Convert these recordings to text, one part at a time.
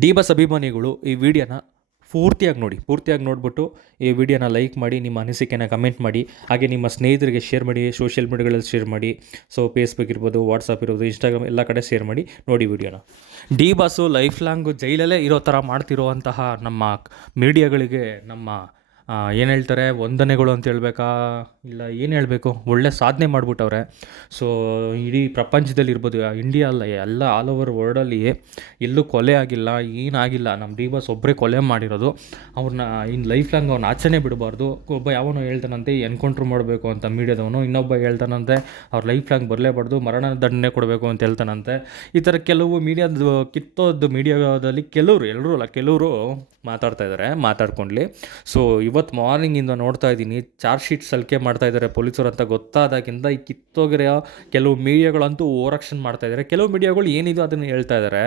D boss ಅಭಿಮಾನಿಗಳು ಈ ವಿಡಿಯೋನ ಪೂರ್ತಿಯಾಗಿ ನೋಡಿ, ಪೂರ್ತಿಯಾಗಿ ನೋಡಿಬಿಟ್ಟು ಈ ವಿಡಿಯೋನ ಲೈಕ್ ಮಾಡಿ, ನಿಮ್ಮ ಅನಿಸಿಕೆನ ಕಮೆಂಟ್ ಮಾಡಿ, ಹಾಗೆ ನಿಮ್ಮ ಸ್ನೇಹಿತರಿಗೆ ಶೇರ್ ಮಾಡಿ, ಸೋಷಿಯಲ್ ಮೀಡಿಯಾಗಳಲ್ಲಿ ಶೇರ್ ಮಾಡಿ, ಸೊ ಫೇಸ್ಬುಕ್ ಇರ್ಬೋದು ವಾಟ್ಸಪ್ ಇರ್ಬೋದು ಇನ್ಸ್ಟಾಗ್ರಾಮ್ ಎಲ್ಲ ಕಡೆ ಶೇರ್ ಮಾಡಿ, ನೋಡಿ ವಿಡಿಯೋನ. ಡಿ ಬಾಸು ಲೈಫ್ ಲಾಂಗ್ ಜೈಲಲ್ಲೇ ಇರೋ ಥರ ಮಾಡ್ತಿರುವಂತಹ ನಮ್ಮ ಮೀಡಿಯಾಗಳಿಗೆ ನಮ್ಮ ಏನು ಹೇಳ್ತಾರೆ? ವಂದನೆಗಳು ಅಂತ ಹೇಳ್ಬೇಕಾ? ಇಲ್ಲ, ಏನು ಹೇಳಬೇಕು? ಒಳ್ಳೆ ಸಾಧನೆ ಮಾಡಿಬಿಟ್ಟವ್ರೆ. ಸೊ ಇಡೀ ಪ್ರಪಂಚದಲ್ಲಿ ಇರ್ಬೋದು ಇಂಡಿಯಾ ಅಲ್ಲ ಎಲ್ಲ ಆಲ್ ಓವರ್ ವರ್ಲ್ಡಲ್ಲಿ ಎಲ್ಲೂ ಕೊಲೆ ಆಗಿಲ್ಲ ಏನಾಗಿಲ್ಲ ನಮ್ಮ ಡಿ ಒಬ್ಬರೇ ಕೊಲೆ ಮಾಡಿರೋದು. ಅವ್ರನ್ನ ಇನ್ನು ಲೈಫ್ ಲಾಂಗ್ ಅವ್ನ ಆಚೆನೇ ಬಿಡಬಾರ್ದು. ಒಬ್ಬ ಯಾವನೋ ಹೇಳ್ತಾನಂತೆ ಎನ್ಕೌಂಟ್ರ್ ಮಾಡಬೇಕು ಅಂತ ಮೀಡಿಯಾದವನು, ಇನ್ನೊಬ್ಬ ಹೇಳ್ತಾನಂತೆ ಅವ್ರ ಲೈಫ್ ಲಾಂಗ್ ಬರಲೇಬಾರ್ದು, ಮರಣ ದಂಡನೆ ಕೊಡಬೇಕು ಅಂತ ಹೇಳ್ತಾನಂತೆ ಈ ಥರ ಕೆಲವು ಮೀಡಿಯಾದ, ಕಿತ್ತೋದು ಮೀಡಿಯಾದಲ್ಲಿ ಕೆಲವರು ಎಲ್ಲರೂ ಅಲ್ಲ, ಕೆಲವರು ಮಾತಾಡ್ತಾ ಇದ್ದಾರೆ ಮಾತಾಡ್ಕೊಂಡ್ಲಿ. ಸೊ ಇವತ್ತು ಮಾರ್ನಿಂಗಿಂದ ನೋಡ್ತಾ ಇದ್ದೀನಿ. ಚಾರ್ಜ್ ಶೀಟ್ ಸಲ್ಕೆ ಮಾಡ್ತಾ ಇದ್ದಾರೆ ಪೊಲೀಸರು ಅಂತ ಗೊತ್ತಾದಾಗಿಂದ ಈ ಕಿತ್ತೋಗಿರೋ ಕೆಲವು ಮೀಡಿಯಾಗಳಂತೂ ಓರಕ್ಷನ್ ಮಾಡ್ತಾ ಇದ್ದಾರೆ. ಕೆಲವು ಮೀಡಿಯಾಗಳು ಏನಿದೆ ಅದನ್ನು ಹೇಳ್ತಾ ಇದ್ದಾರೆ.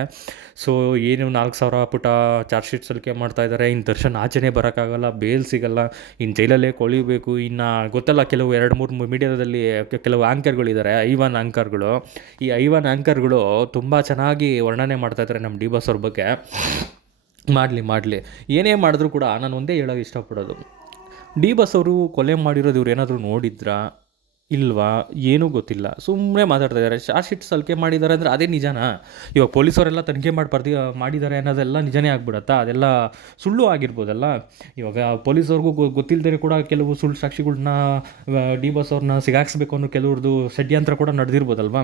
ಸೊ ಏನು ನಾಲ್ಕು ಸಾವಿರ ಪುಟ ಚಾರ್ಜ್ ಶೀಟ್ ಸಲ್ಕೆ ಮಾಡ್ತಾ ಇದ್ದಾರೆ. ಇನ್ನು ದರ್ಶನ್ ಆಚೆನೇ ಬರೋಕ್ಕಾಗಲ್ಲ ಬೇಲ್ ಸಿಗಲ್ಲ ಇನ್ನು ಜೈಲಲ್ಲೇ ಕೊಳಿಬೇಕು. ಇನ್ನು ಗೊತ್ತಲ್ಲ, ಕೆಲವು ಎರಡು ಮೂರು ಮೀಡಿಯಾದಲ್ಲಿ ಕೆಲವು ಆ್ಯಂಕರ್ಗಳಿದ್ದಾರೆ ಐವನ್ ಆ್ಯಂಕರ್ಗಳು ಈ ಐವನ್ ಆ್ಯಂಕರ್ಗಳು ತುಂಬ ಚೆನ್ನಾಗಿ ವರ್ಣನೆ ಮಾಡ್ತಾ ಇದ್ದಾರೆ ನಮ್ಮ ಡಿ ಬಾಸ್ ಅವ್ರ ಬಗ್ಗೆ. ಮಾಡಲಿ ಮಾಡಲಿ. ಏನೇ ಮಾಡಿದ್ರು ಕೂಡ ನಾನು ಒಂದೇ ಹೇಳೋಕೆ ಇಷ್ಟಪಡೋದು. ಡಿ ಬಸ್ ಅವರು ಕೊಲೆ ಮಾಡಿರೋದು ಇವ್ರು ಏನಾದರೂ ನೋಡಿದ್ರಾ? ಇಲ್ವಾ? ಏನೂ ಗೊತ್ತಿಲ್ಲ. ಸುಮ್ಮನೆ ಮಾತಾಡ್ತಾ ಇದ್ದಾರೆ. ಚಾರ್ಜ್ ಶೀಟ್ ಸಲಕೆ ಮಾಡಿದ್ದಾರೆ ಅಂದರೆ ಅದೇ ನಿಜನಾ? ಇವಾಗ ಪೊಲೀಸವರೆಲ್ಲ ತನಿಖೆ ಮಾಡಿ ಬರ್ದಿ ಮಾಡಿದ್ದಾರೆ ಅನ್ನೋದೆಲ್ಲ ನಿಜನೇ ಆಗ್ಬಿಡತ್ತಾ? ಅದೆಲ್ಲ ಸುಳ್ಳು ಆಗಿರ್ಬೋದಲ್ಲ? ಇವಾಗ ಪೊಲೀಸವ್ರಿಗೂ ಗೊತ್ತಿಲ್ಲದೇ ಕೂಡ ಕೆಲವು ಸುಳ್ಳು ಸಾಕ್ಷಿಗಳನ್ನ ಡಿ ಬಸ್ ಅವ್ರನ್ನ ಸಿಗಾಕ್ಸ್ಬೇಕು ಅನ್ನೋ ಕೆಲವ್ರದ್ದು ಷಡ್ಯಂತ್ರ ಕೂಡ ನಡೆದಿರ್ಬೋದಲ್ವಾ?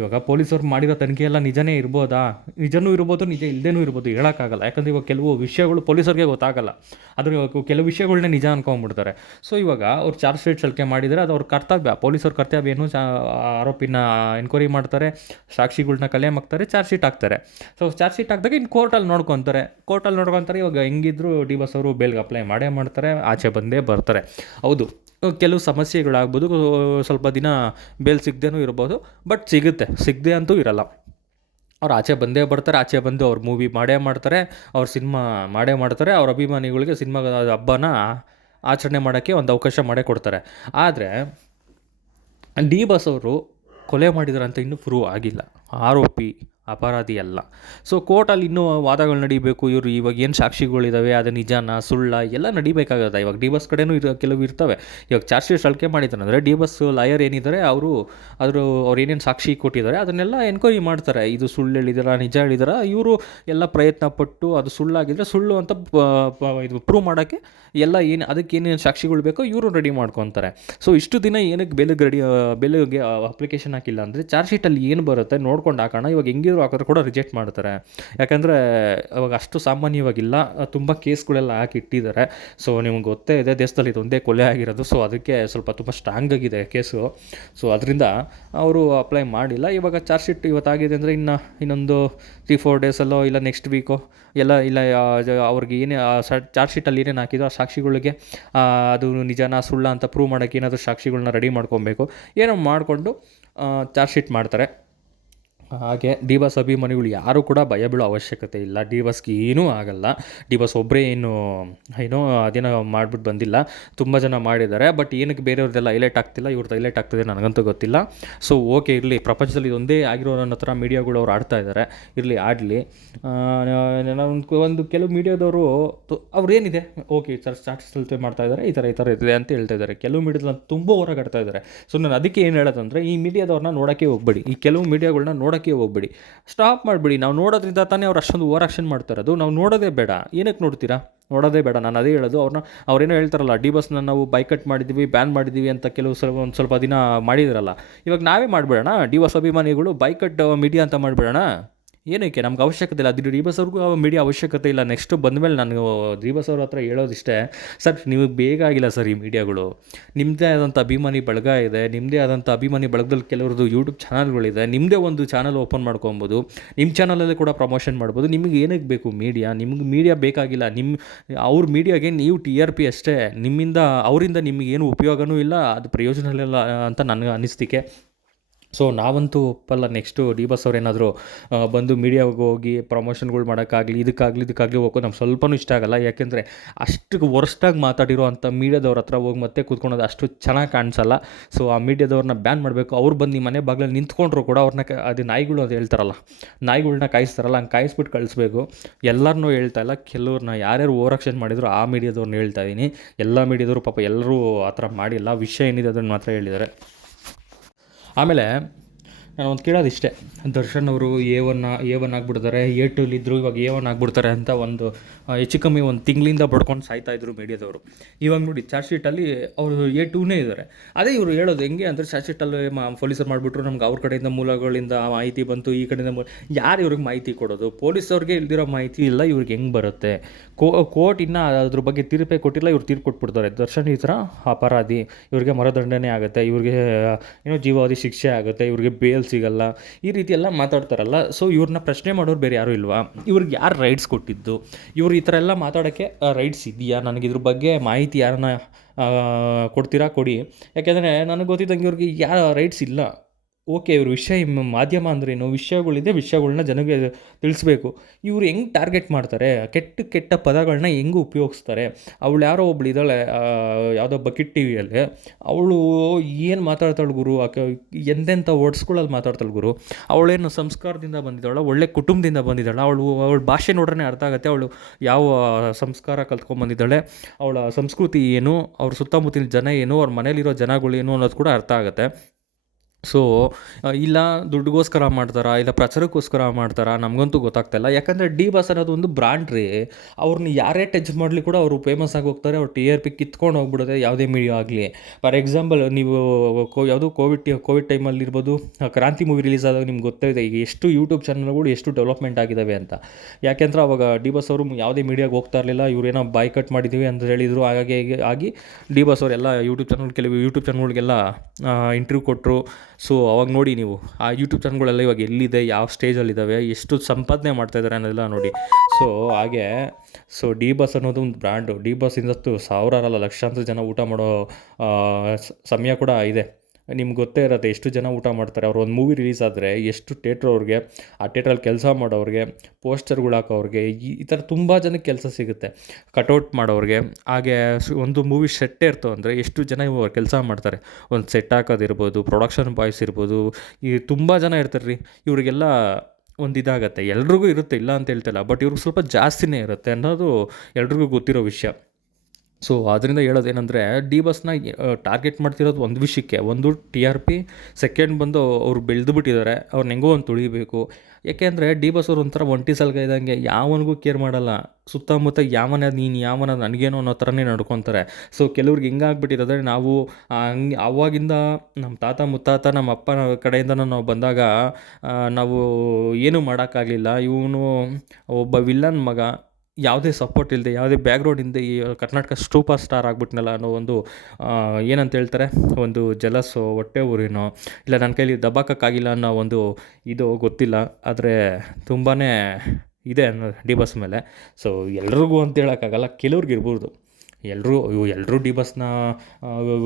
ಇವಾಗ ಪೊಲೀಸವ್ರು ಮಾಡಿರೋ ತನಿಖೆ ಎಲ್ಲ ನಿಜನೇ ಇರ್ಬೋದಾ? ನಿಜನೂ ಇರ್ಬೋದು, ನಿಜ ಇಲ್ಲದೇನೂ ಇರ್ಬೋದು ಹೇಳೋಕ್ಕಾಗಲ್ಲ. ಯಾಕಂದರೆ ಇವಾಗ ಕೆಲವು ವಿಷಯಗಳು ಪೊಲೀಸರಿಗೆ ಗೊತ್ತಾಗಲ್ಲ. ಆದರೆ ಇವಾಗ ಕೆಲವು ವಿಷಯಗಳನ್ನ ನಿಜ ಅನ್ಕೊಂಡ್ಬಿಡ್ತಾರೆ ಸೊ ಇವಾಗ ಅವ್ರು ಚಾರ್ಜ್ ಶೀಟ್ ಸಲಕೆ ಮಾಡಿದರೆ ಅದು ಅವ್ರ ಕರ್ತವ್ಯ. ಪೊಲೀಸವ್ರ ಕರ್ತವ್ಯ ಆರೋಪಿನ ಎನ್ಕ್ವೈರಿ ಮಾಡ್ತಾರೆ ಸಾಕ್ಷಿಗಳನ್ನ ಕಲೆ ಹಾಕ್ತಾರೆ ಚಾರ್ಜ್ ಶೀಟ್ ಹಾಕ್ತಾರೆ. ಸೊ ಚಾರ್ಜ್ ಶೀಟ್ ಹಾಕಿದಾಗ ಇನ್ನು ಕೋರ್ಟಲ್ಲಿ ನೋಡ್ಕೊತಾರೆ. ಕೋರ್ಟಲ್ಲಿ ನೋಡ್ಕೊತಾರೆ, ಇವಾಗ ಹೆಂಗಿದ್ರು ಡಿ ಬಸ್ ಅವರು ಬೇಲ್ಗೆ ಅಪ್ಲೈ ಮಾಡೇ ಮಾಡ್ತಾರೆ, ಆಚೆ ಬಂದೇ ಬರ್ತಾರೆ. ಹೌದು, ಕೆಲವು ಸಮಸ್ಯೆಗಳಾಗ್ಬೋದು ಸ್ವಲ್ಪ ದಿನ ಬೇಲ್ ಸಿಗದೇನೂ ಇರ್ಬೋದು ಬಟ್ ಸಿಗುತ್ತೆ. ಸಿಗದೆ ಅಂತೂ ಇರಲ್ಲ. ಅವ್ರು ಆಚೆ ಬಂದೇ ಬರ್ತಾರೆ, ಆಚೆ ಬಂದು ಅವ್ರು ಮೂವಿ ಮಾಡೇ ಮಾಡ್ತಾರೆ, ಅವ್ರ ಸಿನಿಮಾ ಮಾಡೇ ಮಾಡ್ತಾರೆ, ಅವ್ರ ಅಭಿಮಾನಿಗಳಿಗೆ ಸಿನಿಮಾ ಹಬ್ಬನ ಆಚರಣೆ ಮಾಡೋಕ್ಕೆ ಒಂದು ಅವಕಾಶ ಮಾಡೇ ಕೊಡ್ತಾರೆ. ಆದರೆ ಡಿ ಬಸ್ ಅವರು ಕೊಲೆ ಮಾಡಿದ್ದಾರೆ ಅಂತ ಇನ್ನೂ ಪ್ರೂವ್ ಆಗಿಲ್ಲ. ಆರೋಪಿ ಅಪರಾಧಿ ಅಲ್ಲ. ಸೊ ಕೋರ್ಟಲ್ಲಿ ಇನ್ನೂ ವಾದಗಳು ನಡೀಬೇಕು. ಇವರು ಇವಾಗ ಏನು ಸಾಕ್ಷಿಗಳಿದ್ದಾವೆ ಅದು ನಿಜಾನ, ಸುಳ್ಳ, ಎಲ್ಲ ನಡಿಬೇಕಾಗುತ್ತೆ. ಇವಾಗ ಡಿ ಬಸ್ ಕಡೆನೂ ಇರೋ, ಕೆಲವು ಇರ್ತವೆ. ಇವಾಗ ಚಾರ್ಜ್ ಶೀಟ್ ಸಲಿಕೆ ಮಾಡಿದ್ದಾರೆ ಅಂದರೆ ಡಿ ಬಸ್ ಲಾಯರ್ ಏನಿದ್ದಾರೆ ಅವರು, ಅದ್ರ, ಅವ್ರು ಏನೇನು ಸಾಕ್ಷಿ ಕೊಟ್ಟಿದ್ದಾರೆ ಅದನ್ನೆಲ್ಲ ಎನ್ಕ್ವೈರಿ ಮಾಡ್ತಾರೆ. ಇದು ಸುಳ್ಳು ಹೇಳಿದಾರ, ನಿಜ ಹೇಳಿದಾರ, ಇವರು ಎಲ್ಲ ಪ್ರಯತ್ನ ಪಟ್ಟು ಅದು ಸುಳ್ಳಾಗಿದ್ದರೆ ಸುಳ್ಳು ಅಂತ ಇದು ಪ್ರೂವ್ ಮಾಡೋಕ್ಕೆ ಎಲ್ಲ ಏನು, ಅದಕ್ಕೆ ಏನೇನು ಸಾಕ್ಷಿಗಳು ಬೇಕೋ ಇವರು ರೆಡಿ ಮಾಡ್ಕೊತಾರೆ. ಸೊ ಇಷ್ಟು ದಿನ ಏನಕ್ಕೆ ಬೆಲೆಗೆ ರೆಡಿ ಬೆಲೆಗೆ ಅಪ್ಲಿಕೇಶನ್ ಹಾಕಿಲ್ಲ ಅಂದರೆ ಚಾರ್ಜ್ ಶೀಟಲ್ಲಿ ಏನು ಬರುತ್ತೆ ನೋಡ್ಕೊಂಡು ಹಾಕೋಣ. ಇವಾಗ ಹೆಂಗಿದ್ರು ಹಾಕಿದ್ರೆ ಕೂಡ ರಿಜೆಕ್ಟ್ ಮಾಡ್ತಾರೆ. ಯಾಕಂದರೆ ಅವಾಗ ಅಷ್ಟು ಸಾಮಾನ್ಯವಾಗಿಲ್ಲ. ತುಂಬ ಕೇಸ್ಗಳೆಲ್ಲ ಹಾಕಿ ಇಟ್ಟಿದ್ದಾರೆ ಸೊ ನಿಮ್ಗೆ ಗೊತ್ತೇ ಇದೆ, ದೇಶದಲ್ಲಿ ಇದೊಂದೇ ಕೊಲೆ ಆಗಿರೋದು. ಸೊ ಅದಕ್ಕೆ ಸ್ವಲ್ಪ ತುಂಬ ಸ್ಟ್ರಾಂಗ್ ಆಗಿದೆ ಕೇಸು. ಸೊ ಅದರಿಂದ ಅವರು ಅಪ್ಲೈ ಮಾಡಿಲ್ಲ. ಇವಾಗ ಚಾರ್ಜ್ ಶೀಟ್ ಇವತ್ತಾಗಿದೆ ಅಂದರೆ ಇನ್ನು ಇನ್ನೊಂದು ತ್ರೀ ಫೋರ್ ಡೇಸಲ್ಲೋ ಇಲ್ಲ ನೆಕ್ಸ್ಟ್ ವೀಕೋ ಎಲ್ಲ ಇಲ್ಲ ಅವ್ರಿಗೆ ಏನೇ ಚಾರ್ಜ್ ಶೀಟಲ್ಲಿ ಏನೇನು ಹಾಕಿದೋ ಆ ಸಾಕ್ಷಿಗಳಿಗೆ ಅದು ನಿಜನಾ ಸುಳ್ಳ ಅಂತ ಪ್ರೂವ್ ಮಾಡೋಕ್ಕೆ ಏನಾದರೂ ಸಾಕ್ಷಿಗಳನ್ನ ರೆಡಿ ಮಾಡ್ಕೊಬೇಕು. ಏನೋ ಮಾಡಿಕೊಂಡು ಚಾರ್ಜ್ ಶೀಟ್ ಮಾಡ್ತಾರೆ. ಹಾಗೆ ಡಿ ಬಸ್ ಅಭಿಮಾನಿಗಳು ಯಾರೂ ಕೂಡ ಭಯ ಬೀಳೋ ಅವಶ್ಯಕತೆ ಇಲ್ಲ. ಡಿ ಬಸ್ಗೆ ಏನೂ ಆಗಲ್ಲ. ಡಿ ಬಸ್ ಒಬ್ಬರೇ ಏನು ಏನೋ ಅದೇನೋ ಮಾಡ್ಬಿಟ್ಟು ಬಂದಿಲ್ಲ. ತುಂಬ ಜನ ಮಾಡಿದ್ದಾರೆ. ಬಟ್ ಏನಕ್ಕೆ ಬೇರೆಯವ್ರದ್ದೆಲ್ಲ ಹೈಲೈಟ್ ಆಗ್ತಿಲ್ಲ? ಇವ್ರದ್ದು ಹೈಲೈಟ್ ಆಗ್ತದೆ ನನಗಂತೂ ಗೊತ್ತಿಲ್ಲ. ಸೊ, ಓಕೆ, ಇರಲಿ. ಪ್ರಪಂಚದಲ್ಲಿ ಇದೊಂದೇ ಆಗಿರೋ ಅನ್ನೋ ಥರ ಮೀಡಿಯಾಗಳು ಅವ್ರು ಆಡ್ತಾ ಇದ್ದಾರೆ. ಇರಲಿ, ಆಡಲಿ. ಒಂದು ಕೆಲವು ಮೀಡಿಯಾದವರು ಅವ್ರೇನಿದೆ? ಓಕೆ ಸರ್ ಸ್ಟಾರ್ಟ್ ಸಲ್ತೆ ಮಾಡ್ತಾ ಇದ್ದಾರೆ. ಈ ಥರ ಈ ಥರ ಇದೆ ಅಂತ ಹೇಳ್ತಾ ಇದ್ದಾರೆ. ಕೆಲವು ಮೀಡಿಯಾದಲ್ಲಿ ತುಂಬ ಹೊರಗಾಡ್ತಾ ಇದ್ದಾರೆ. ಸೊ, ನಾನು ಅದಕ್ಕೆ ಏನು ಹೇಳೋದಂದ್ರೆ, ಈ ಮೀಡಿಯಾದವ್ರನ್ನ ನೋಡೋಕ್ಕೆ ಹೋಗ್ಬೇಡಿ. ಈ ಕೆಲವು ಮೀಡಿಯಾಗಳನ್ನ ನೋಡೋಕ್ಕೆ ಹೋಗ್ಬೇಡಿ. ಸ್ಟಾಪ್ ಮಾಡಿಬಿಡಿ. ನಾವು ನೋಡೋದ್ರಿಂದ ತಾನೇ ಅವ್ರು ಅಷ್ಟೊಂದು ಓವರ್ ಆಕ್ಷನ್ ಮಾಡ್ತಾ ಇರೋದು ನಾವು ನೋಡೋದೇ ಬೇಡ. ಏನಕ್ಕೆ ನೋಡ್ತೀರಾ? ನೋಡೋದೇ ಬೇಡ. ನಾನು ಅದೇ ಹೇಳೋದು. ಅವ್ರನ್ನ ಅವ್ರೇನೋ ಹೇಳ್ತಾರಲ್ಲ ಡಿ ಬಸ್ನ ನಾವು ಬೈಕಟ್ ಮಾಡಿದ್ದೀವಿ ಬ್ಯಾನ್ ಮಾಡಿದ್ದೀವಿ ಅಂತ ಕೆಲವು ಸ್ವಲ್ಪ ಒಂದು ಸ್ವಲ್ಪ ದಿನ ಮಾಡಿದ್ರಲ್ಲ. ಇವಾಗ ನಾವೇ ಮಾಡಿಬಿಡೋಣ? ಡಿ ಬಸ್ ಅಭಿಮಾನಿಗಳು ಬೈಕಟ್ ಮೀಡಿಯಾ ಅಂತ ಮಾಡಿಬಿಡೋಣ? ಏನಕ್ಕೆ? ನಮ್ಗೆ ಅವಶ್ಯಕತೆ ಇಲ್ಲ. ಅದು ಡಿ ಮೀಡಿಯಾ ಅವಶ್ಯಕತೆ ಇಲ್ಲ. ನೆಕ್ಸ್ಟ್ ಬಂದಮೇಲೆ ನಾನು ಡಿ ಬಸ್ ಅವ್ರ ಹತ್ರ ಹೇಳೋದಿಷ್ಟೇ ಸರ್ ನಿಮಗೆ ಬೇಗ ಆಗಿಲ್ಲ ಸರ್ ಈ ಮೀಡಿಯಾಗಳು ನಿಮ್ಮದೇ ಆದಂಥ ಅಭಿಮಾನಿ ಬಳಗ ಇದೆ. ನಿಮ್ಮದೇ ಆದಂಥ ಅಭಿಮಾನಿ ಬಳಗದಲ್ಲಿ ಕೆಲವ್ರದ್ದು ಯೂಟ್ಯೂಬ್ ಚಾನಲ್ಗಳಿದೆ. ನಿಮ್ಮದೇ ಒಂದು ಚಾನಲ್ ಓಪನ್ ಮಾಡ್ಕೊಬೋದು. ನಿಮ್ಮ ಚಾನಲಲ್ಲೇ ಕೂಡ ಪ್ರಮೋಷನ್ ಮಾಡ್ಬೋದು. ನಿಮಗೆ ಏನಕ್ಕೆ ಬೇಕು ಮೀಡಿಯಾ ನಿಮ್ಗೆ ಮೀಡಿಯಾ ಬೇಕಾಗಿಲ್ಲ. ನಿಮ್ಮ ಅವ್ರ ಮೀಡಿಯಾಗೆ ನೀವು ಟಿ ಆರ್ ಪಿ ಅಷ್ಟೇ. ನಿಮ್ಮಿಂದ, ಅವರಿಂದ ನಿಮಗೇನು ಉಪಯೋಗನೂ ಇಲ್ಲ. ಅದು ಪ್ರಯೋಜನ ಇಲ್ಲ ಅಂತ ನನಗೆ ಅನಿಸ್ತಿಕೆ. ಸೊ ನಾವಂತೂ ಒಪ್ಪಲ್ಲ ನೆಕ್ಸ್ಟು ಡಿ ಬಾಸ್ ಅವ್ರು ಏನಾದರೂ ಬಂದು ಮೀಡಿಯಾಗೆ ಹೋಗಿ ಪ್ರಮೋಷನ್ಗಳು ಮಾಡೋಕ್ಕಾಗಲಿ, ಇದಕ್ಕಾಗಲಿ ಇದಕ್ಕಾಗಲಿ ಹೋಗೋ ನಮ್ಗೆ ಸ್ವಲ್ಪನೂ ಇಷ್ಟ ಆಗಲ್ಲ. ಯಾಕೆಂದರೆ ಅಷ್ಟು ವರ್ಸ್ಟಾಗಿ ಮಾತಾಡಿರೋ ಅಂಥ ಮೀಡಿಯಾದವ್ರ ಹತ್ರ ಹೋಗಿ ಮತ್ತೆ ಕೂತ್ಕೊಳೋದು ಅಷ್ಟು ಚೆನ್ನಾಗಿ ಕಾಣಿಸಲ್ಲ. ಸೊ ಆ ಮೀಡಿಯಾದವ್ರನ್ನ ಬ್ಯಾನ್ ಮಾಡಬೇಕು. ಅವ್ರು ಬಂದು ನಿಮ್ಮ ಮನೆ ಬಾಗಿಲಲ್ಲಿ ನಿಂತ್ಕೊಂಡ್ರು ಕೂಡ ಅವ್ರನ್ನ ಅದು ನಾಯಿಗಳು ಅಂತ ಹೇಳ್ತಾರಲ್ಲ ನಾಯಿಗಳನ್ನ ಕಾಯಿಸ್ತಾರಲ್ಲ, ಹಂಗೆ ಕಾಯಿಸ್ಬಿಟ್ಟು ಕಳಿಸ್ಬೇಕು. ಎಲ್ಲರನ್ನೂ ಹೇಳ್ತಾ ಇಲ್ಲ. ಕೆಲವ್ರನ್ನ ಯಾರ್ಯಾರು ಓವರಾಕ್ಷನ್ ಮಾಡಿದ್ರು ಆ ಮೀಡಿಯಾದವ್ರನ್ನ ಹೇಳ್ತಾ ಇದ್ದೀನಿ ಎಲ್ಲ ಮೀಡಿಯಾದವರು ಪಾಪ ಎಲ್ಲರೂ ಆ ಥರ ಮಾಡಿಲ್ಲ. ವಿಷಯ ಏನಿದೆ ಅದನ್ನು ಮಾತ್ರ ಹೇಳಿದ್ದಾರೆ. ಆಮೇಲೆ ನಾನು ಒಂದು ಕೇಳೋದು ಇಷ್ಟೇ. ದರ್ಶನ್ ಅವರು ಎ ಒನ್ ಎ ಒನ್ ಆಗಿಬಿಡ್ತಾರೆ ಎ ಟೂಲಿದ್ದರು ಇವಾಗ ಎ ಒನ್ ಆಗಿಬಿಡ್ತಾರೆ ಅಂತ ಒಂದು ಹೆಚ್ಚು ಕಮ್ಮಿ ಒಂದು ತಿಂಗಳಿಂದ ಬಡ್ಕೊಂಡು ಸಾಯ್ತಾ ಇದ್ರು ಮೀಡಿಯಾದವರು. ಇವಾಗ ನೋಡಿ ಚಾರ್ಜ್ ಶೀಟಲ್ಲಿ ಅವರು ಎ ಟೂನೇ ಇದ್ದಾರೆ ಅದೇ ಇವರು ಹೇಳೋದು ಹೆಂಗೆ ಅಂದರೆ ಚಾರ್ಜ್ ಶೀಟಲ್ಲಿ ಪೊಲೀಸರು ಮಾಡಿಬಿಟ್ರು, ನಮ್ಗೆ ಅವ್ರ ಕಡೆಯಿಂದ ಮೂಲಗಳಿಂದ ಮಾಹಿತಿ ಬಂತು, ಈ ಕಡೆಯಿಂದ ಮೂಲ ಯಾರು ಇವ್ರಿಗೆ ಮಾಹಿತಿ ಕೊಡೋದು? ಪೊಲೀಸವ್ರಿಗೆ ಇಲ್ದಿರೋ ಮಾಹಿತಿ ಇಲ್ಲ, ಇವ್ರಿಗೆ ಹೆಂಗೆ ಬರುತ್ತೆ? ಕೋ, ಕೋರ್ಟ್ ಇನ್ನೂ ಅದ್ರ ಬಗ್ಗೆ ತೀರ್ಪೇ ಕೊಟ್ಟಿಲ್ಲ, ಇವ್ರು ತೀರ್ಪು ಕೊಟ್ಬಿಡ್ತಾರೆ. ದರ್ಶನ್ ಈ ಥರ ಅಪರಾಧಿ, ಇವ್ರಿಗೆ ಮರದಂಡನೆ ಆಗುತ್ತೆ, ಇವ್ರಿಗೆ ಏನೋ ಜೀವಾವಧಿ ಶಿಕ್ಷೆ ಆಗುತ್ತೆ, ಇವ್ರಿಗೆ ಬೇಲ್ ಸಿಗಲ್ಲ, ಈ ರೀತಿ ಎಲ್ಲ ಮಾತಾಡ್ತಾರಲ್ಲ ಸೊ ಇವ್ರನ್ನ ಪ್ರಶ್ನೆ ಮಾಡೋರು ಬೇರೆ ಯಾರೂ ಇಲ್ವಾ? ಇವ್ರಿಗೆ ಯಾರು ರೈಟ್ಸ್ ಕೊಟ್ಟಿದ್ದು? ಇವ್ರು ಥರ ಎಲ್ಲ ಮಾತಾಡೋಕ್ಕೆ ರೈಟ್ಸ್ ಇದೆಯಾ ನನಗೆ ಇದ್ರ ಬಗ್ಗೆ ಮಾಹಿತಿ ಯಾರನ್ನ ಕೊಡ್ತೀರಾ? ಕೊಡಿ. ಯಾಕೆಂದರೆ ನನಗೆ ಗೊತ್ತಿದ್ದಂಗೆ ಇವ್ರಿಗೆ ಯಾರ ರೈಟ್ಸ್ ಇಲ್ಲ. ಓಕೆ, ಇವರು ವಿಷಯ ಮಾಧ್ಯಮ ಅಂದ್ರೇನು ವಿಷಯಗಳಿದೆ ವಿಷಯಗಳನ್ನ ಜನಗೆ ತಿಳಿಸ್ಬೇಕು. ಇವ್ರು ಹೆಂಗೆ ಟಾರ್ಗೆಟ್ ಮಾಡ್ತಾರೆ? ಕೆಟ್ಟ ಕೆಟ್ಟ ಪದಗಳನ್ನ ಹೆಂಗೆ ಉಪಯೋಗಿಸ್ತಾರೆ? ಅವಳು ಯಾರೋ ಒಬ್ಳು ಇದ್ದಾಳೆ ಯಾವುದೋ ಬಕೆಟ್ ಟಿ ವಿಯಲ್ಲಿ ಅವಳು ಏನು ಮಾತಾಡ್ತಾಳೆ ಗುರು? ಆಕೆ ಎಂತೆಂಥ ವರ್ಡ್ಸ್ಗಳಲ್ಲಿ ಮಾತಾಡ್ತಾಳೆ ಗುರು? ಅವಳೇನು ಸಂಸ್ಕಾರದಿಂದ ಬಂದಿದ್ದಾಳ? ಒಳ್ಳೆ ಕುಟುಂಬದಿಂದ ಬಂದಿದ್ದಾಳೆ? ಅವಳು, ಅವಳ ಭಾಷೆ ನೋಡ್ರೆ ಅರ್ಥ ಆಗುತ್ತೆ. ಅವಳು ಯಾವ ಸಂಸ್ಕಾರ ಕಲ್ತ್ಕೊಂಡ್ಬಂದಿದ್ದಾಳೆ ಅವಳ ಸಂಸ್ಕೃತಿ ಏನು? ಅವ್ರ ಸುತ್ತಮುತ್ತಲಿನ ಜನ ಏನು? ಅವ್ರ ಮನೇಲಿರೋ ಜನಗಳು ಏನು ಅನ್ನೋದು ಕೂಡ ಅರ್ಥ ಆಗುತ್ತೆ. ಸೊ ಇಲ್ಲ, ದುಡ್ಡುಗೋಸ್ಕರ ಮಾಡ್ತಾರಾ, ಇಲ್ಲ ಪ್ರಚಾರಕ್ಕೋಸ್ಕರ ಮಾಡ್ತಾರಾ, ನಮಗಂತೂ ಗೊತ್ತಾಗ್ತಾಯಿಲ್ಲ ಯಾಕಂದರೆ ಡಿ ಬಾಸ್ ಅನ್ನೋದು ಒಂದು ಬ್ರ್ಯಾಂಡ್ ರೀ. ಅವ್ರನ್ನ ಯಾರೇ ಟಚ್ ಮಾಡಲಿ ಕೂಡ ಅವರು ಫೇಮಸ್ ಆಗಿ ಹೋಗ್ತಾರೆ ಅವ್ರು ಟಿ ಆರ್ ಪಿ ಕಿತ್ಕೊಂಡು ಹೋಗ್ಬಿಡುತ್ತೆ ಯಾವುದೇ ಮೀಡಿಯಾ ಆಗಲಿ. ಫಾರ್ ಎಕ್ಸಾಂಪಲ್ ನೀವು ಕೋ, ಯಾವುದು ಕೋವಿಡ್ ಕೋವಿಡ್ ಟೈಮಲ್ಲಿ ಇರ್ಬೋದು ಕ್ರಾಂತಿ ಮೂವಿ ರಿಲೀಸ್ ಆದಾಗ ನಿಮ್ಗೆ ಗೊತ್ತಾಯಿದೆ ಈಗ ಎಷ್ಟು ಯೂಟ್ಯೂಬ್ ಚಾನಲ್ಗಳು ಎಷ್ಟು ಡೆವಲಪ್ಮೆಂಟ್ ಆಗಿದ್ದಾವೆ ಅಂತ. ಯಾಕೆಂದ್ರೆ ಅವಾಗ ಡಿ ಬಾಸ್ ಅವರು ಯಾವುದೇ ಮೀಡಿಯಾಗೆ ಹೋಗ್ತಾ ಇರಲಿಲ್ಲ ಇವರೇನೋ ಬಾಯ್ ಕಟ್ ಮಾಡಿದ್ದೀವಿ ಅಂತ ಹೇಳಿದರು. ಹಾಗಾಗಿ, ಹೀಗೆ ಆಗಿ ಡಿ ಬಾಸ್ ಅವರೆಲ್ಲ ಯೂಟ್ಯೂಬ್ ಚಾನಲ್ ಕೆಲವು ಯೂಟ್ಯೂಬ್ ಚಾನಲ್ಗಳಿಗೆಲ್ಲ ಇಂಟರ್ವ್ಯೂ ಕೊಟ್ಟರು ಸೊ ಅವಾಗ ನೋಡಿ ನೀವು, ಆ ಯೂಟ್ಯೂಬ್ ಚಾನಲ್ಗಳೆಲ್ಲ ಇವಾಗ ಎಲ್ಲಿದೆ, ಯಾವ ಸ್ಟೇಜಲ್ಲಿದ್ದಾವೆ ಎಷ್ಟು ಸಂಪಾದನೆ ಮಾಡ್ತಾ ಇದ್ದಾರೆ ಅನ್ನೋದೆಲ್ಲ ನೋಡಿ. ಸೊ ಹಾಗೆ ಸೊ ಡಿ ಬಸ್ ಅನ್ನೋದು ಒಂದು ಬ್ರ್ಯಾಂಡು ಡಿ ಬಸ್ ಇಂದಷ್ಟು ಸಾವಿರಾರಲ್ಲ ಲಕ್ಷಾಂತರ ಜನ ಊಟ ಮಾಡೋ ಸಮಯ ಕೂಡ ಇದೆ. ನಿಮ್ಗೆ ಗೊತ್ತೇ ಇರತ್ತೆ ಎಷ್ಟು ಜನ ಊಟ ಮಾಡ್ತಾರೆ. ಅವ್ರು ಒಂದು ಮೂವಿ ರಿಲೀಸ್ ಆದರೆ ಎಷ್ಟು ಥಿಯೇಟ್ರ್ ಅವ್ರಿಗೆ, ಆ ಥೇಟ್ರಲ್ಲಿ ಕೆಲಸ ಮಾಡೋರಿಗೆ ಪೋಸ್ಟರ್ಗಳು ಹಾಕೋರಿಗೆ ಈ ಥರ ತುಂಬ ಜನಕ್ಕೆ ಕೆಲಸ ಸಿಗುತ್ತೆ. ಕಟೌಟ್ ಮಾಡೋರಿಗೆ ಹಾಗೆ ಒಂದು ಮೂವಿ ಸೆಟ್ಟೇ ಇರ್ತವೆ ಅಂದರೆ ಎಷ್ಟು ಜನ ಇವರು ಕೆಲಸ ಮಾಡ್ತಾರೆ. ಒಂದು ಸೆಟ್ ಹಾಕೋದಿರ್ಬೋದು ಪ್ರೊಡಕ್ಷನ್ ಬಾಯ್ಸ್ ಇರ್ಬೋದು, ಈ ತುಂಬ ಜನ ಇರ್ತಾರೆ ರೀ. ಇವರಿಗೆಲ್ಲ ಒಂದು ಇದಾಗತ್ತೆ. ಎಲ್ರಿಗೂ ಇರುತ್ತೆ, ಇಲ್ಲ ಅಂತ ಹೇಳ್ತಿಲ್ಲ ಬಟ್ ಇವ್ರಿಗೆ ಸ್ವಲ್ಪ ಜಾಸ್ತಿನೇ ಇರುತ್ತೆ ಅನ್ನೋದು ಎಲ್ರಿಗೂ ಗೊತ್ತಿರೋ ವಿಷಯ. ಸೊ ಅದರಿಂದ ಹೇಳೋದೇನೆಂದರೆ ಡಿ ಬಸ್ನ ಟಾರ್ಗೆಟ್ ಮಾಡ್ತಿರೋದು ಒಂದು ವಿಷಯಕ್ಕೆ. ಒಂದು ಟಿ ಆರ್ ಪಿ ಸೆಕೆಂಡ್ ಬಂದು ಅವ್ರು ಬೆಳೆದು ಬಿಟ್ಟಿದ್ದಾರೆ ಅವ್ರನ್ನ ಹೆಂಗೋ ಒಂದು ತುಳಿಬೇಕು. ಯಾಕೆಂದರೆ ಡಿ ಬಸ್ ಅವ್ರು ಒಂಥರ ಒಂಟಿ ಸಲ್ಗ ಇದ್ದಂಗೆ ಯಾವನಿಗೂ ಕೇರ್ ಮಾಡಲ್ಲ. ಸುತ್ತಮುತ್ತ ಯಾವನ, ನೀನು ಯಾವನ, ನನಗೇನೋ ಅನ್ನೋ ಥರನೇ ನಡ್ಕೊತಾರೆ. ಸೊ ಕೆಲವ್ರಿಗೆ ಹಿಂಗಾಗ್ಬಿಟ್ಟಿರೋದ್ರೆ ನಾವು ಹಂಗೆ, ಅವಾಗಿಂದ ನಮ್ಮ ತಾತ ಮುತ್ತಾತ, ನಮ್ಮ ಅಪ್ಪನ ಕಡೆಯಿಂದ ನಾವು ಬಂದಾಗ ನಾವು ಏನೂ ಮಾಡೋಕ್ಕಾಗಲಿಲ್ಲ. ಇವನು ಒಬ್ಬ ವಿಲ್ಲನ್ ಮಗ. ಯಾವುದೇ ಸಪೋರ್ಟ್ ಇಲ್ಲದೆ ಯಾವುದೇ ಬ್ಯಾಕ್ಗ್ರೌಂಡ್ ಇಲ್ಲದೆ ಈ ಕರ್ನಾಟಕ ಸೂಪರ್ ಸ್ಟಾರ್ ಆಗ್ಬಿಟ್ನಲ್ಲ ಅನ್ನೋ ಒಂದು ಏನಂತ ಹೇಳ್ತಾರೆ? ಒಂದು ಜಲಸು ಹೊಟ್ಟೆ ಊರಿನೋ, ಇಲ್ಲ ನನ್ನ ಕೈಲಿ ದಬ್ಬಾಕಕ್ಕಾಗಿಲ್ಲ ಅನ್ನೋ ಒಂದು ಇದು ಗೊತ್ತಿಲ್ಲ. ಆದರೆ ತುಂಬಾ ಇದೆ ಡಿ ಬಸ್ ಮೇಲೆ. ಸೊ ಎಲ್ರಿಗೂ ಅಂತ ಹೇಳೋಕ್ಕಾಗಲ್ಲ, ಕೆಲವ್ರಿಗೆ ಇರ್ಬೋದು. ಎಲ್ಲರೂ ಇವು ಎಲ್ಲರೂ ಡಿ ಬಸ್ನ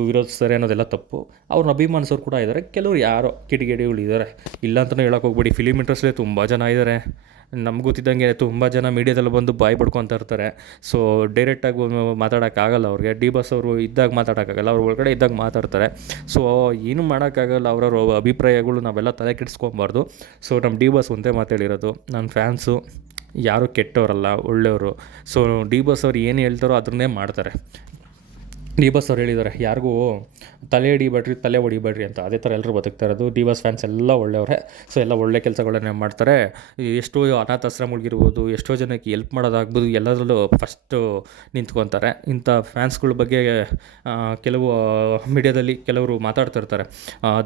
ವಿರೋಧಿಸ್ತಾರೆ ಅನ್ನೋದೆಲ್ಲ ತಪ್ಪು. ಅವ್ರನ್ನ ಅಭಿಮಾನಿಸೋರು ಕೂಡ ಇದ್ದಾರೆ ಕೆಲವ್ರು ಯಾರೋ ಕಿಡಿಗೇಡಿಗಳು ಇದ್ದಾರೆ ಇಲ್ಲ ಅಂತಲೂ ಹೇಳೋಕೆ ಹೋಗ್ಬೇಡಿ. ಫಿಲಿಮ್ ಇಂಟ್ರೆಸ್ಟ್ಲೇ ತುಂಬ ಜನ ಇದ್ದಾರೆ ನಮ್ಗೆ ಗೊತ್ತಿದ್ದಂಗೆ ತುಂಬ ಜನ ಮೀಡಿಯಾದಲ್ಲಿ ಬಂದು ಬಾಯಿ ಪಡ್ಕೊತ ಇರ್ತಾರೆ. ಸೊ, ಡೈರೆಕ್ಟಾಗಿ ಮಾತಾಡೋಕ್ಕಾಗಲ್ಲ ಅವ್ರಿಗೆ. ಡಿ ಬಸ್ ಅವರು ಇದ್ದಾಗ ಮಾತಾಡೋಕ್ಕಾಗಲ್ಲ ಅವ್ರ ಒಳಗಡೆ ಇದ್ದಾಗ ಮಾತಾಡ್ತಾರೆ. ಸೊ, ಏನು ಮಾಡೋಕ್ಕಾಗಲ್ಲ ಅವ್ರವ್ರ ಅಭಿಪ್ರಾಯಗಳು ನಾವೆಲ್ಲ ತಲೆ ಕೆಡಿಸ್ಕೊಬಾರ್ದು. ಸೊ ನಮ್ಮ ಡಿ ಬಸ್ ಒಂದೇ ಮಾತಾಡಿರೋದು ನನ್ನ ಫ್ಯಾನ್ಸು. ಯಾರೂ ಕೆಟ್ಟವರಲ್ಲ ಒಳ್ಳೆಯವರು. ಸೊ ಡಿ ಬಸ್ ಅವ್ರು ಏನು ಹೇಳ್ತಾರೋ ಅದನ್ನೇ ಮಾಡ್ತಾರೆ. ಡಿ ಬಸ್ ಅವ್ರು ಹೇಳಿದ್ದಾರೆ ಯಾರಿಗೂ ತಲೆ ಹಿಡಿಬೇಡ್ರಿ, ತಲೆ ಹೊಡಿಬೇಡ್ರಿ ಅಂತ. ಅದೇ ಥರ ಎಲ್ಲರೂ ಬದುಕ್ತಾ ಇರೋದು. ಡಿ ಬಸ್ ಫ್ಯಾನ್ಸ್ ಎಲ್ಲ ಒಳ್ಳೆಯವರೇ. ಸೊ ಎಲ್ಲ ಒಳ್ಳೆ ಕೆಲಸಗಳನ್ನೇ ಮಾಡ್ತಾರೆ. ಎಷ್ಟೋ ಅನಾಥಾಶ್ರಮಗಳಿರ್ಬೋದು ಎಷ್ಟೋ ಜನಕ್ಕೆ ಎಲ್ಪ್ ಮಾಡೋದಾಗ್ಬೋದು, ಎಲ್ಲದರಲ್ಲೂ ಫಸ್ಟು ನಿಂತ್ಕೊತಾರೆ. ಇಂಥ ಫ್ಯಾನ್ಸ್ಗಳ ಬಗ್ಗೆ ಕೆಲವು ಮೀಡಿಯಾದಲ್ಲಿ ಕೆಲವರು ಮಾತಾಡ್ತಿರ್ತಾರೆ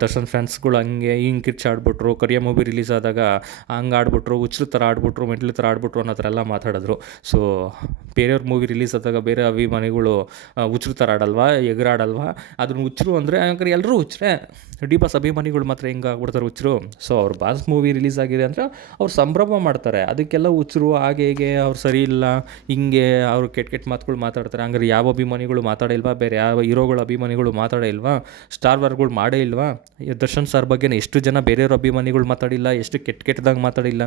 ದರ್ಶನ್ ಫ್ಯಾನ್ಸ್ಗಳು ಹಂಗೆ ಹಿಂಗೆ ಕಿರ್ಚ್ ಆಡ್ಬಿಟ್ರು, ಕರಿಯ ಮೂವಿ ರಿಲೀಸ್ ಆದಾಗ ಹಂಗೆ ಆಡ್ಬಿಟ್ರು ಹುಚ್ಚರ ಥರ ಆಡ್ಬಿಟ್ರು, ಮೆಂಟ್ಲ್ ಥರ ಆಡ್ಬಿಟ್ರು ಅನ್ನೋ ಥರ ಎಲ್ಲ ಮಾತಾಡಿದ್ರು. ಸೊ ಬೇರೆಯವ್ರ ಮೂವಿ ರಿಲೀಸ್ ಆದಾಗ ಬೇರೆ ಅಭಿಮಾನಿಗಳು ಹುಚ್ಚರ ಥರ ಆಡಲ್ವಾ ಎಗರಾಡಲ್ವಾ? ಅದನ್ನ ಹುಚ್ಚರು ಅಂದರೆ, ಹಂಗಾರೆ ಎಲ್ಲರೂ ಹುಚ್ಚರೇ. ಡಿ ಬಾಸ್ ಅಭಿಮಾನಿಗಳು ಮಾತ್ರ ಹಿಂಗೆ ಆಗ್ಬಿಡ್ತಾರೆ ಹುಚ್ಚರು. ಸೊ ಅವ್ರ ಬಾಸ್ ಮೂವಿ ರಿಲೀಸ್ ಆಗಿದೆ ಅಂದರೆ, ಅವ್ರು ಸಂಭ್ರಮ ಮಾಡ್ತಾರೆ. ಅದಕ್ಕೆಲ್ಲ ಹುಚ್ಚರು, ಹಾಗೆ ಹೇಗೆ, ಅವ್ರು ಸರಿ ಇಲ್ಲ, ಹಿಂಗೆ, ಅವ್ರು ಕೆಟ್ಟ ಕೆಟ್ಟ ಮಾತುಗಳು ಮಾತಾಡ್ತಾರೆ. ಹಂಗಾರೆ ಯಾವ ಅಭಿಮಾನಿಗಳು ಮಾತಾಡಿಲ್ವಾ ಬೇರೆ ಯಾವ ಹೀರೋಗಳ ಅಭಿಮಾನಿಗಳು ಮಾತಾಡಿಲ್ವಾ ಸ್ಟಾರ್ ವಾರ್ಗಳು ಮಾಡೇ ಇಲ್ವಾ? ದರ್ಶನ್ ಸರ್ ಬಗ್ಗೆ ಎಷ್ಟು ಜನ ಬೇರೆಯವ್ರ ಅಭಿಮಾನಿಗಳು ಮಾತಾಡಿಲ್ಲ, ಎಷ್ಟು ಕೆಟ್ಟ ಕೆಟ್ಟದಾಗ ಮಾತಾಡಿಲ್ಲ.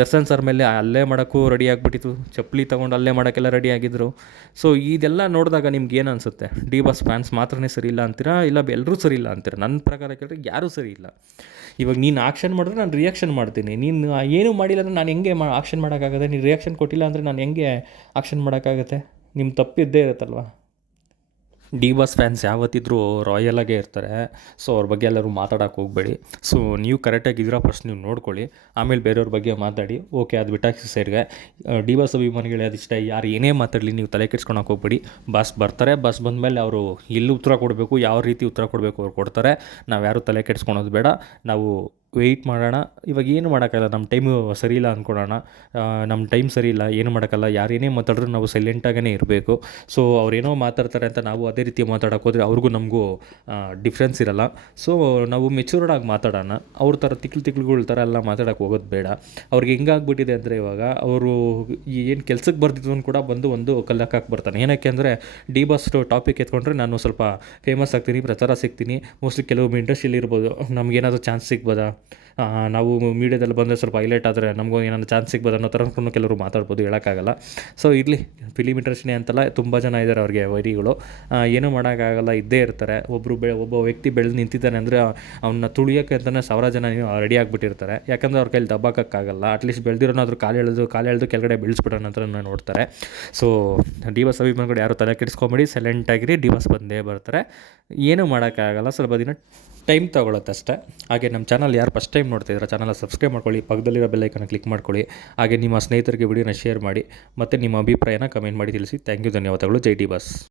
ದರ್ಶನ್ ಸರ್ ಮೇಲೆ ಅಲ್ಲೇ ಮಾಡೋಕ್ಕೂ ರೆಡಿ ಆಗಿಬಿಟ್ಟಿತ್ತು. ಚಪ್ಪಲಿ ತೊಗೊಂಡು ಅಲ್ಲೇ ಮಾಡೋಕ್ಕೆಲ್ಲ ರೆಡಿ ಆಗಿದ್ದರು ಸೊ ಇದೆಲ್ಲ ನೋಡಿದಾಗ ನಿಮ್ಗೆ ಏನು ಅನಿಸುತ್ತೆ? ಡಿ ಬಸ್ ಫ್ಯಾನ್ಸ್ ಮಾತ್ರನೇ ಸರಿ ಇಲ್ಲ ಅಂತೀರಾ? ಇಲ್ಲ, ಎಲ್ಲರೂ ಸರಿ ಇಲ್ಲ ಅಂತೀರಾ? ನನ್ನ ಪ್ರಕಾರ ಕೇಳಿದ್ರೆ ಯಾರೂ ಸರಿ ಇಲ್ಲ. ಇವಾಗ ನೀನು ಆಕ್ಷನ್ ಮಾಡಿದ್ರೆ ನಾನು ರಿಯಾಕ್ಷನ್ ಮಾಡ್ತೀನಿ. ನೀನು ಏನು ಮಾಡಿಲ್ಲ ಅಂದರೆ ನಾನು ಹೆಂಗೆ ಮಾ ಆಕ್ಷನ್ ಮಾಡೋಕ್ಕಾಗತ್ತೆ? ನೀನು ರಿಯಾಕ್ಷನ್ ಕೊಟ್ಟಿಲ್ಲ ಅಂದರೆ ನಾನು ಹೆಂಗೆ ಆಕ್ಷನ್ ಮಾಡೋಕ್ಕಾಗತ್ತೆ? ನಿಮ್ಮ ತಪ್ಪಿದ್ದೇ ಇರುತ್ತಲ್ವ? ಡಿ ಬಸ್ ಫ್ಯಾನ್ಸ್ ಯಾವತ್ತಿದ್ರೂ ರಾಯಲಾಗೇ ಇರ್ತಾರೆ. ಸೊ ಅವ್ರ ಬಗ್ಗೆ ಎಲ್ಲರೂ ಮಾತಾಡೋಕೆ ಹೋಗಬೇಡಿ. ಸೊ ನೀವು ಕರೆಕ್ಟಾಗಿದ್ದೀರಾ ಫಸ್ಟ್ ನೀವು ನೋಡ್ಕೊಳ್ಳಿ. ಆಮೇಲೆ ಬೇರೆಯವ್ರ ಬಗ್ಗೆ ಮಾತಾಡಿ. ಓಕೆ ಅದು ಬಿಟ್ಟಾಕಿ ಸೈಡ್ಗೆ ಡಿ ಬಾಸ್ ಅಭಿಮಾನಿಗಳೇ ಅದಿಷ್ಟ ಯಾರು ಏನೇ ಮಾತಾಡಲಿ ನೀವು ತಲೆ ಕೆಡ್ಸ್ಕೊಳಕ್ಕೆ ಹೋಗ್ಬೇಡಿ. ಬಸ್ ಬರ್ತಾರೆ. ಬಸ್ ಬಂದ ಮೇಲೆ ಅವರು ಎಲ್ಲಿ ಉತ್ತರ ಕೊಡಬೇಕು, ಯಾವ ರೀತಿ ಉತ್ತರ ಕೊಡಬೇಕು ಅವ್ರು ಕೊಡ್ತಾರೆ. ನಾವು ಯಾರೂ ತಲೆ ಕೆಡ್ಸ್ಕೊಳೋದು ಬೇಡ. ನಾವು ವೆಯ್ಟ್ ಮಾಡೋಣ. ಇವಾಗ ಏನು ಮಾಡೋಕ್ಕಲ್ಲ ನಮ್ಮ ಟೈಮು ಸರಿ ಇಲ್ಲ ಅಂದ್ಕೊಳ್ಳೋಣ ನಮ್ಮ ಟೈಮ್ ಸರಿ ಇಲ್ಲ ಏನು ಮಾಡೋಕ್ಕಲ್ಲ ಯಾರೇನೇ ಮಾತಾಡಿದ್ರು ನಾವು ಸೈಲೆಂಟಾಗೇ ಇರಬೇಕು. ಸೊ ಅವ್ರೇನೋ ಮಾತಾಡ್ತಾರೆ ಅಂತ ನಾವು ಅದೇ ರೀತಿ ಮಾತಾಡೋಕೆ ಹೋದರೆ ಅವ್ರಿಗೂ ನಮಗೂ ಡಿಫ್ರೆನ್ಸ್ ಇರಲ್ಲ. ಸೊ ನಾವು ಮೆಚೂರ್ಡಾಗಿ ಮಾತಾಡೋಣ. ಅವ್ರ ಥರ ತಿಕ್ಳು ತಿಕ್ಳುಗಳ ಥರ ಎಲ್ಲ ಮಾತಾಡೋಕೆ ಹೋಗೋದು ಬೇಡ. ಅವ್ರಿಗೆ ಹೆಂಗಾಗ್ಬಿಟ್ಟಿದೆ ಅಂದರೆ ಇವಾಗ ಅವರು ಏನು ಕೆಲಸಕ್ಕೆ ಬರ್ತಿದ್ದು ಕೂಡ ಬಂದು ಒಂದು ಕಲ್ಲಕ್ಕಾಕಿ ಬರ್ತಾನೆ. ಏನಕ್ಕೆ ಅಂದರೆ ಡಿ ಬಸ್ಟು ಟಾಪಿಕ್ ಎತ್ಕೊಂಡ್ರೆ ನಾನು ಸ್ವಲ್ಪ ಫೇಮಸ್ ಆಗ್ತೀನಿ, ಪ್ರಚಾರ ಸಿಗ್ತೀನಿ. ಮೋಸ್ಟ್ಲಿ ಕೆಲವೊಮ್ಮೆ ಇಂಡಸ್ಟ್ರಿಯಲ್ಲಿ ಇರ್ಬೋದು. ನಮಗೇನಾದರೂ ಚಾನ್ಸ್ ಸಿಗ್ಬೋದಾ? ನಾವು ಮೀಡಿಯಾದಲ್ಲಿ ಬಂದರೆ ಸ್ವಲ್ಪ ಹೈಲೈಟ್ ಆದರೆ ನಮಗೂ ಏನಾದ್ರು ಚಾನ್ಸ್ ಸಿಗ್ಬೋದು ಅನ್ನೋ ಥರ ಕೂಡ ಕೆಲವರು ಮಾತಾಡ್ಬೋದು, ಹೇಳೋಕ್ಕಾಗಲ್ಲ. ಸೊ ಇರಲಿ ಫಿಲಿಮ್ ಇಂಡಸ್ಟ್ರಿನೇ ಅಂತಲ್ಲ, ತುಂಬ ಜನ ಇದ್ದಾರೆ ಅವ್ರಿಗೆ ವೈರಿಗಳು. ಏನೂ ಮಾಡೋಕ್ಕಾಗಲ್ಲ, ಇದ್ದೇ ಇರ್ತಾರೆ. ಒಬ್ಬರು ಬೆ, ಒಬ್ಬ ವ್ಯಕ್ತಿ ಬೆಳೆದು ನಿಂತಿದ್ದಾನೆ ಅಂದರೆ ಅವನ್ನ ತುಳಿಯೋಕ್ಕೆ ಅಂತಲೇ ಸಾವಿರ ಜನ ರೆಡಿ ಆಗಿಬಿಟ್ಟಿರ್ತಾರೆ. ಯಾಕಂದರೆ ಅವ್ರ ಕೈಲಿ ದಬ್ಬಾಕೋಕ್ಕಾಗಲ್ಲ ಅಟ್ಲೀಸ್ಟ್ ಬೆಳೆದಿರೋನಾದ್ರೂ ಕಾಲು ಎಳೆದು ಕಾಲು ಎಳೆದು ಕೆಳಗಡೆ ಬೆಳೆಸ್ಬಿಡೋಣ ಅಂತ ನೋಡ್ತಾರೆ. ಸೊ ಡಿ ಬಸ್ ಅಭಿಮಾನಿಗಳು ಯಾರು ತಲೆ ಕೆಡಿಸ್ಕೊಂಬಿಡಿ ಸೈಲೆಂಟಾಗಿರಿ ಡಿ ಬಾಸ್ ಬಂದೇ ಬರ್ತಾರೆ. ಏನೂ ಮಾಡೋಕ್ಕಾಗಲ್ಲ. ಸ್ವಲ್ಪ ದಿನ ಟೈಮ್ ತೊಗೊಳತ್ತೆ ಅಷ್ಟೇ ಹಾಗೆ ನಮ್ಮ ಚಾನಲ್ ಯಾರು ಫಸ್ಟ್ ಟೈಮ್ ನೋಡ್ತಿದ್ರೆ ಚಾನಲ್ ಸಬ್ಸ್ಕ್ರೈಬ್ ಮಾಡ್ಕೊಳ್ಳಿ, ಪಕ್ಕದಲ್ಲಿರೋ ಬೆಲ್ಲೈಕನ್ನು ಕ್ಲಿಕ್ ಮಾಡ್ಕೊಳ್ಳಿ. ಹಾಗೆ ನಿಮ್ಮ ಸ್ನೇಹಿತರಿಗೆ ವಿಡಿಯೋನ ಶೇರ್ ಮಾಡಿ, ಮತ್ತು ನಿಮ್ಮ ಅಭಿಪ್ರಾಯನ ಕಮೆಂಟ್ ಮಾಡಿ ತಿಳಿಸಿ. ಥ್ಯಾಂಕ್ ಯು ಧನ್ಯವಾದಗಳು. ಜೈ ಡಿ ಬಾಸ್.